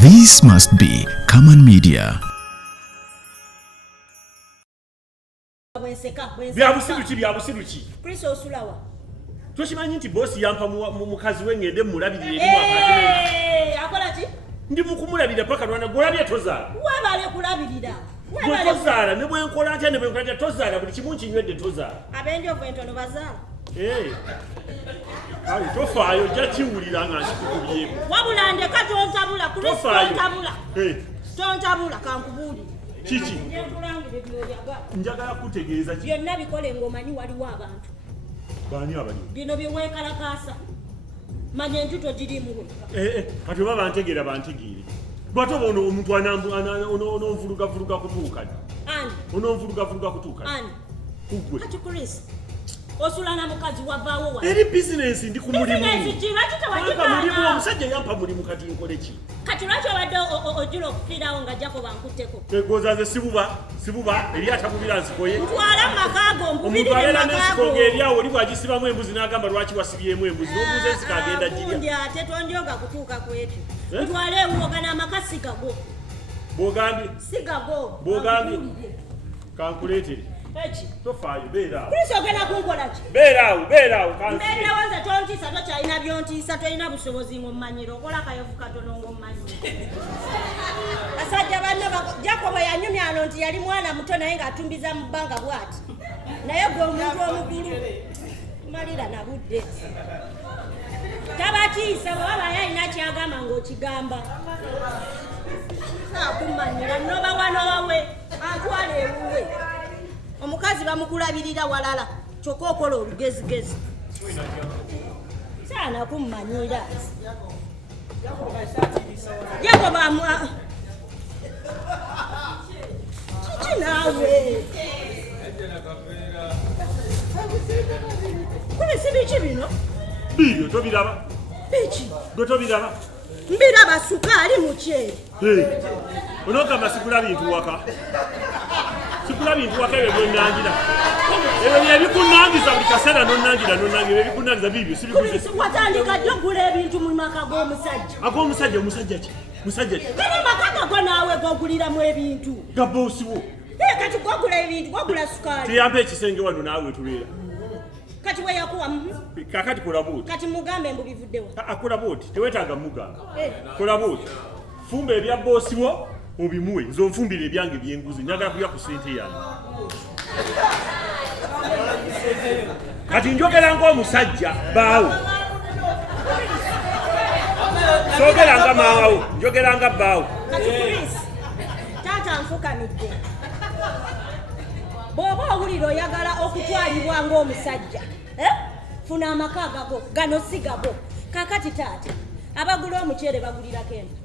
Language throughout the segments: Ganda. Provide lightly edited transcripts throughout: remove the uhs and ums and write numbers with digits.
This must be Common Media. Byabusiruki Chris osulawa toshimanyi nti bosi yampa mukazi we ngende mulabirire eri mwapatene akola ki ndi mukumulabira paka rwana golabye tozaala wabale kulabirira tozaala ne bwe nkola atya ne bwe nkola tozaala buli kimu kinywedde tozaala abenjovu entono bazaala ayi tofaayo ojja kiwulira nga nkikukubyeko wabula ndeka tontabula Chris tontabula kankubuuli kiki njagala kutegeeza ki byonna bikole ng'omanyi waliwo abantu baani abali bino byeweekalakaasa manya entuto girimu kati oba bantegeera bantegeere lwate oba omuntu onoonvulugavuruga kutuuka onoonvulugavuruga kutuuka kugwe kati Chris osula na mukazi wavaawo wa eri bizinensi ndi ku mulimu omusajja yampa mulimu kati nkole ki kati lwaki obadde ojjula okufiirawo nga jjako bankutteko egozaze sibuba eri atabubira nsikoye ntwala makaago omuntu abeera n'ensiko ng'eryawo oli bw'agisibamu embuzi n'agamba lwaki wasibyemu embuzi n'obuuza ensiko agenda girya ate tonjoga kutuuka ku ekyo ntwala ewuwoga n'amakasi gago bw'ogambye sigago bw'ogambye kankuleetere eki tofaayo beeraawo Chris ogenda kunkola ki beeraawo mbeddewoze tontiisa tokyalina byontiisa tolina busobozi ng'ommanyira okola akayovu katono ng'ommanyira basajja banne Jacob yanyumya ano nti yali mwana muto naye ng'atumbiza mu bbanga bw'ati naye gwe omuntu omukulu tumalira na budde tabatiisa bwaba yalina kyagamba ng'okigamba akummanyira noba wanowawe atwala ewuwe omukazi bamukulabirira walala kyokka okola olugezigezi saana kummanyira Jacob kiki naawe kuli si biki bino biibyo tobiraba biki gwe tobiraba mbiraba sukaali mukyeri onogamba sikula bintu waka ebyo byonnangira ebyo byebikunangiza buli kaseera nonangira ebyebikunangiza biibyo watandika dde ogula ebintu mu maka g'omusajja ag'omusajja ki kale maka gago naawe goguliramu ebintu gaboosiwo kati gogula ebintu gogula sukaali teyampa ekisenge wano naawe tubeera kati weyakuwa kakati kola booti kati mugambe mbu bivuddewo kola booti teweetaaga mugamba kola booti fumba ebya boosiwo obimuwe nze onfumbira ebyange byenguzi njagala kulya ku ssente yange kati njogera ng'omusajja baawo soogera nga maawo njogera nga bbaawo kati Chris taata nfukamidde bw'oba owulira oyagala okutwalibwa ng'omusajja funa amaka gago gano si gago kakati taata abagula omuceere bagulirako ente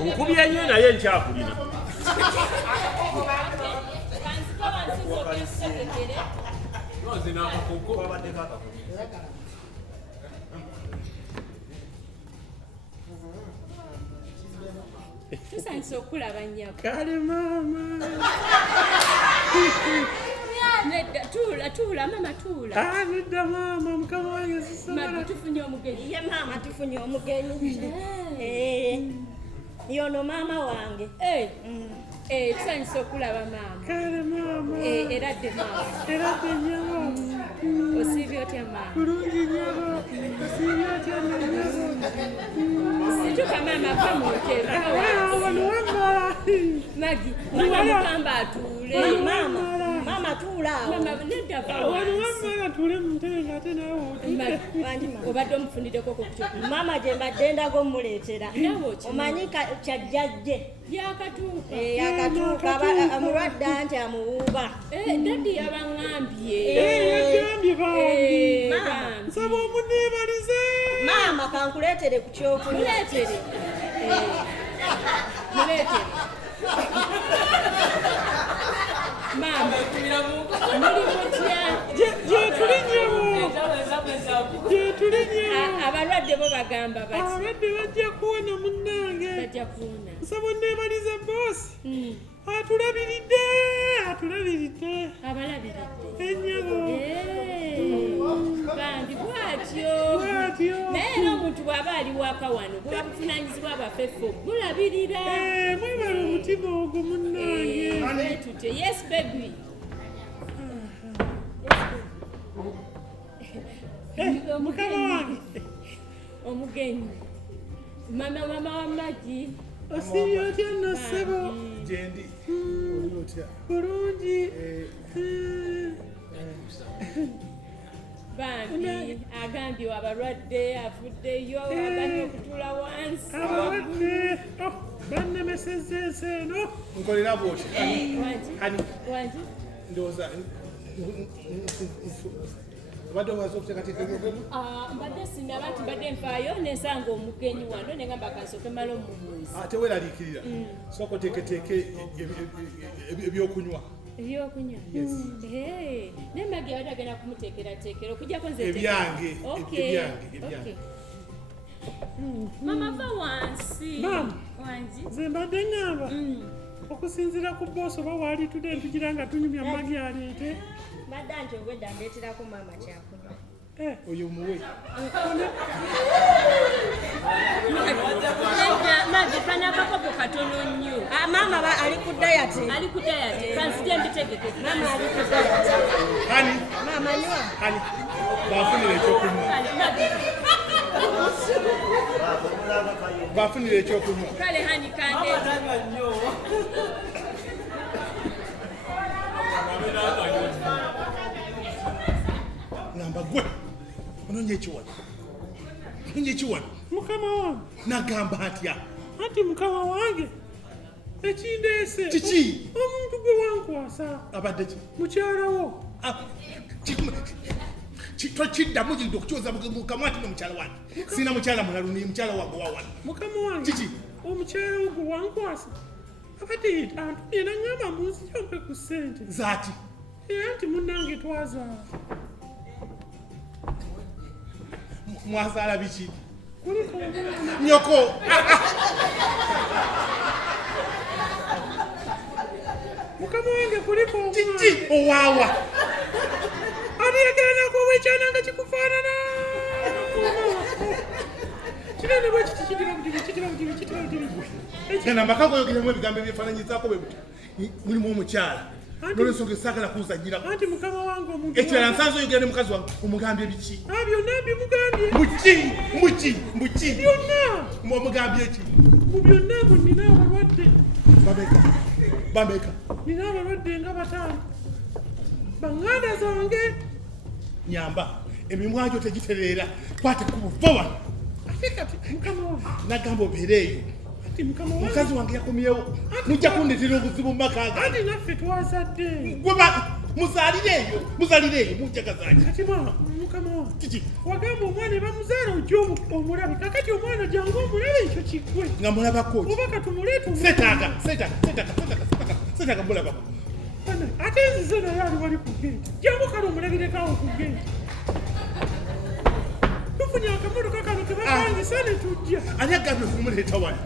onkubi enye naye nkyakulina tusanise okulaba nnyako kale maama tuula mama tuula nedda maama mukama wange sisobola tufunye omugenyi ye maama tufunye omugenyi yono maama wange tusanise okulaba maama kale maama eradde maama nyabo osiibye otya maama bulungi nyabo osiibye otya nyabo situka maama va mu wanowammala magi mugamba atuule mama tuulaawo wanowammala tule mutebe ng'ate naawe obadde omufunireko ku kyo mama gye mbadde ndaga omuleetera omanyi kyajjajje yakatuuka yakatuuka amulwadde anti amuwuuba dadi yabaŋŋambye nsaba omuneebalize maama kankuleetere ku kyokunywa muleetere maama muli mutya abalwadde bo bagamba bati abalwadde bajja kuwona munnange bajja kuwona nsaba oneebalize boosi atulabiridde abalabiridde ennyabo bandi bwatyo ali waka wano kuba buvunaanyizibwa abafeffe bulabirira mwebala omutima ogwo munnange tute. Yes baby. mukama wange Omugenyi. Mama wa Magi. osibye otya nno ssebo Jendi. Oli otya? bulungi Bambi agambye abalwadde afuddeyo agambye okutuula wansi. abalwadde bannemesezza ensi eno Nkolera bw'oti. Wangi? Ndowooza obadde omaze okuteekateeka ebyogemu? Mbadde sinaba nti mbadde nfaayo nensanga omugenyi wano ne ngamba kansooke mala omumuuzi. Ate weeraliikirira sooka oteeketeeke ebyokunywa. Ebyokunywa? Naye Magi abadde agenda kumuteekerateekera okujjako nze Ebyange. Mama va wansi. Mama. Wangi? nze mbadde ngamba okusinziira ku boosi oba waali tudde ntugira nga tunyumya Magi aleete Mbadde nti obwedda ndeeterako maama kyakunywa. Oyo muwe. Magi fanya akakopo katono nnyo. Maama ali ku diet. Ali ku diet. Kanzije mbitegeke. Maama ali ku diet. Hani? Maama nywa. Hani? Baafunira ekyokunywa. Baafunira ekyokunywa. Kale hani kande. Ngamba gwe. Ononye ekiwano. Ononye ekiwano. mukama wange Nagamba atya. anti mukama wange ekindeese Kiki? omuntu gwe wankwasa Abadde ki? mukyalawo Tokiddamu gidde okukyoza mu kamwa ati n'omukyala wange. Sina mukyala mulala ni mukyala wange wawana. mukama wange Kiki? omukyalawo gwe wankwasa abadde antumye naŋŋamba munzikyompe ku ssente Zaati. era nti munnange twazaala Mwazaala biki? kuliko omwana Nyoko. mukama wange kuliko omwana Kiki? Owaawa. ateegeranako obwekyana nga kikufaanana kinene bwe kiti kitira butibi Genda amaka goyogeremu ebigambo ebyefaananyizaako bwe buti. Mulimu omukyala. N'olwensonga esaagala kuzanyira. anti mukama wange omuntu Ekirala nsanze oyogera ne mukazi wange omugambye biki? byonna mbimugambye Mbuki. byonna Omugambye ki? mu byonna mwe nina abalwadde Bameka. nina abalwadde nga bataano baŋŋanda zange Nyamba. Emimwa gyo tegitereera. Kwate ku buva. ate kati mukama wange Nagamba obeere eyo. anti mukama wange Mukazi wange yakomyewo. Mujja kundetera obuzibu mu maka gange. anti naffe twazadde Muzaalire eyo. Munjagazanye. kati mukama wange Kiki? wagamba omwana ebamuzaala ojja omulabe kakati omwana jangu omulabe ekyo kiggwe Nga mulabako ki? oba katumuleeta Seetaaga mulabako. ate nzize naye ali wali ku gate jangu kale omulabirekawo ku gate tufunye akamotoka kano kebapangisa ne tujja Ani agambye okumuleeta wano?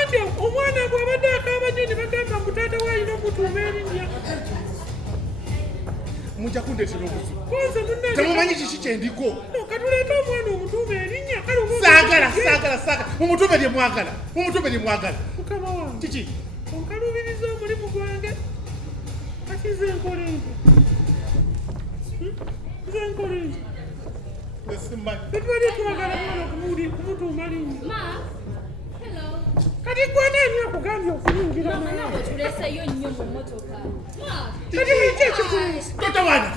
anti omwana bw'abadde akaaba nnyo ne bagamba mbu taata we alina okutuuma erinnya Mujja kundeetera obuzibu. konze munnange Temumanyi kiki kye ndiko. katuleeta omwana omutuuma erinnya kale Saagala. Mumutume lye mwagala. mukama wange Kiki? onkalubiriza omulimu gwange kati nze nkole nze Nesimanyi. tetwali twagala mwana kumutuuma linnya Ma. Hello. kati gwenaani akugambye okuyingira Mama nawe tuleseyo nnyo mu mmotoka. Ma. kati ki ekikuleesa Totawaanya.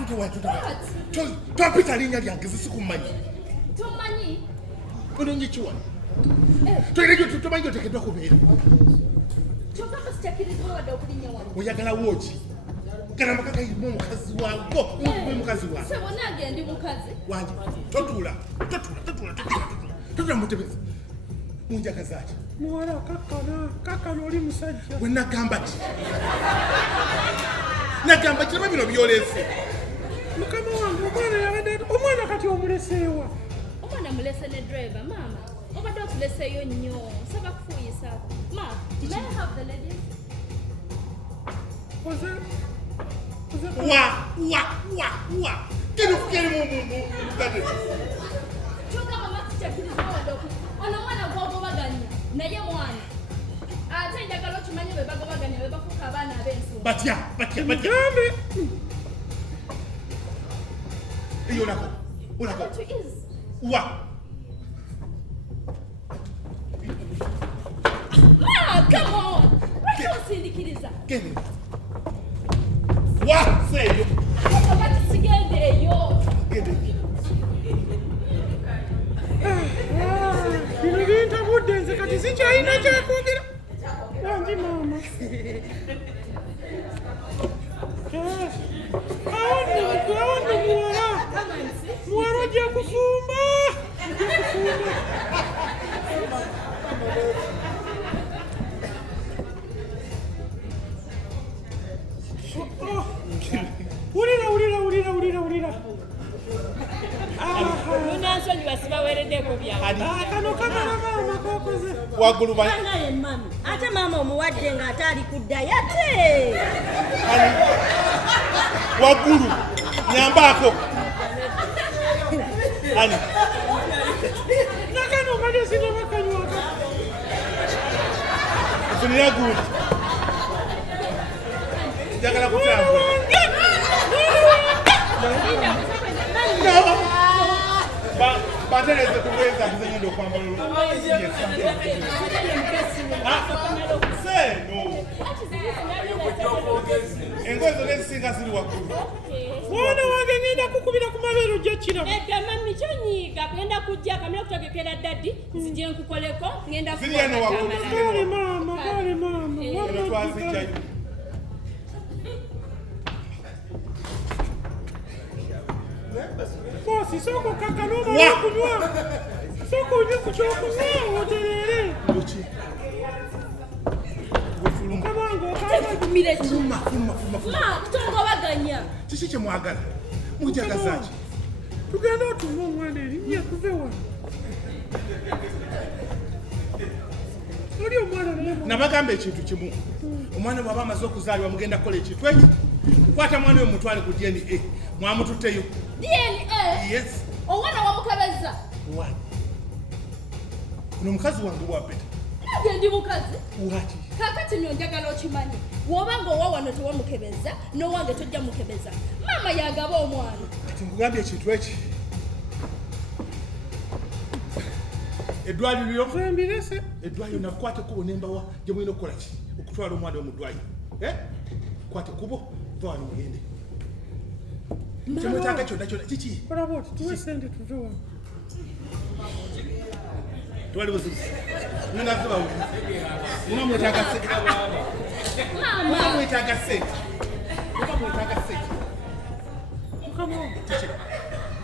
Twapita linnya lyange zisikumanyi. Tomanyi. Ononye kiwano. Tomanyi gyoteekeddwa kubeera. Kyokka kasikyakkirizibwa wadde okulinnya wano. Oyagalawo ki? Gana amaka gayirimu omukazi waago. Mukazi wange. Sebo nange ndi mukazi. Wange. Totuula mutebeza. Munjagaza ki? muwala kakkana oli musajja Bwe nagamba ki? Nagamba kirema bino byoleese. mukama wange omwana kati omuleseewa Omwana mulese ne driver mama. Obadde otuleseyo nnyo. Saba kufuuyisa. Ma, may I have the ladies? Wa. Kino kukeri mu mugade. Kyokka mama sikyakiriza wadde ono omwana gw'ogobaganya naye mwana ate njagala okimanye bwe bagobaganya bwe bafuuka abaana ab'ensonga batya eyo olako wa come on lwaki osindikiriza wa seeyo obati sigende eyo bino bintabudde nze kati sikyalina kyakwogera wangi maama awo muwala ojja kufumba wulira munansonyi basibaweereddeko byawe kano kamala maama kokoze waggulu naye mami ate maama omuwadde ng'ate ali kuddayo ate waggulu nyambaako ani nakano kalesina bakanywaka nfunira gundi njagala kutambula batereze kubweza kuzengenda okwambala engoye zonna ezisinga ziri waggulu mwana wange ngenda kukubira ku mabeere ojja kiraba edda mami kyonyiiga genda kujja kamera kutegekera daddi nzije nkukoleko ngenda ziri eno waggulu kale maama eno twazijjayo bosi soko kaka n'omala okunywa soko onywe ku kyokunywa otereere kumire tongobaganya kiki kyemwagala mujagazaki tugenda otuuma omwana erinnya tuve wano oli omwana naye nabagamba ekintu kimu omwana bw'aba amaze okuzaalibwa mugenda kukola ekintu eki kwata mwana we mutwale ku DNA mwamututteyo DNA yes omwana wamukebeza ono omukazi wange wapeta nage ndi mukazi waki kakati nno njagala okimanye woba ng'owa wano tewamukebeza n'owange tojja mukebeza maama yagaba omwana kati nkugambye ekintu eki eddwaliro zembirese eddwaliro nakwate kubo nembawa gye mulina okukola ki okutwala omwana we mu ddwaliro kwate kubo va wano mugende kyemwetaaga kyonna kiki olaba oti tuwe sente tuve wano tewali buzibu ninazibawo munamwetaaga sente munamwetaaga sente munamwetaaga sente mukama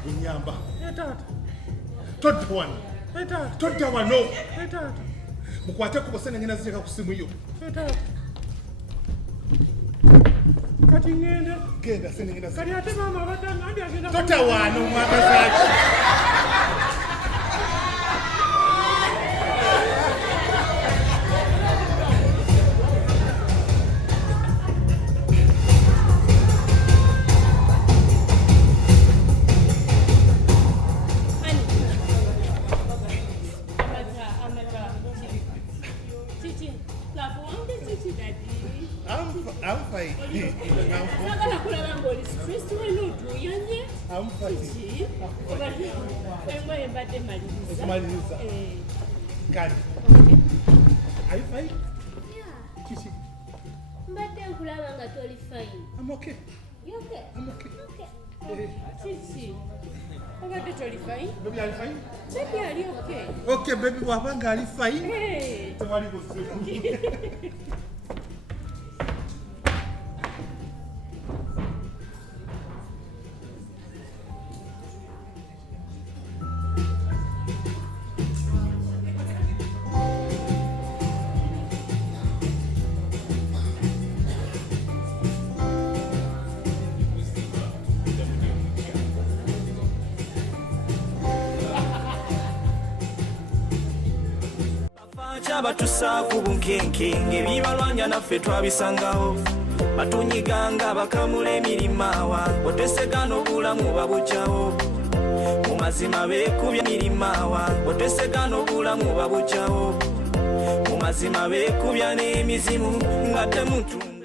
enyamba etaata todda wano etaata todda wano etaata mukwate kubo sente ngenda ziteeka ku simu yo etaata kati ngenda genda sente ngenda kati ate maama abadde andi agenda tota wano mwagazaki I'm fine. sagala kulaba ng'oli stress wena otuyanye I'm fine. engoye mbadde maliriza Okumaliriza. Kale. Are you fine? Yeah. Kiki? Mbadde nkulaba nga toli fine. I'm okay. You okay? I'm okay. Okay. kiki obadde toli fine Baby, are you fine? baby ali okay Okay, baby, wabanga ali fine. Hey. Tewali buzibu. Batusa ku bunkenkenge ebibalwanya naffe twabisangawo batunyiganga bakamula emirima wa otesegana obulamu babukyawo mazima beekubya mirimaawa bwetwesegana obulamu babukyawo mu mazima beekubya n'emizimu nga temutunga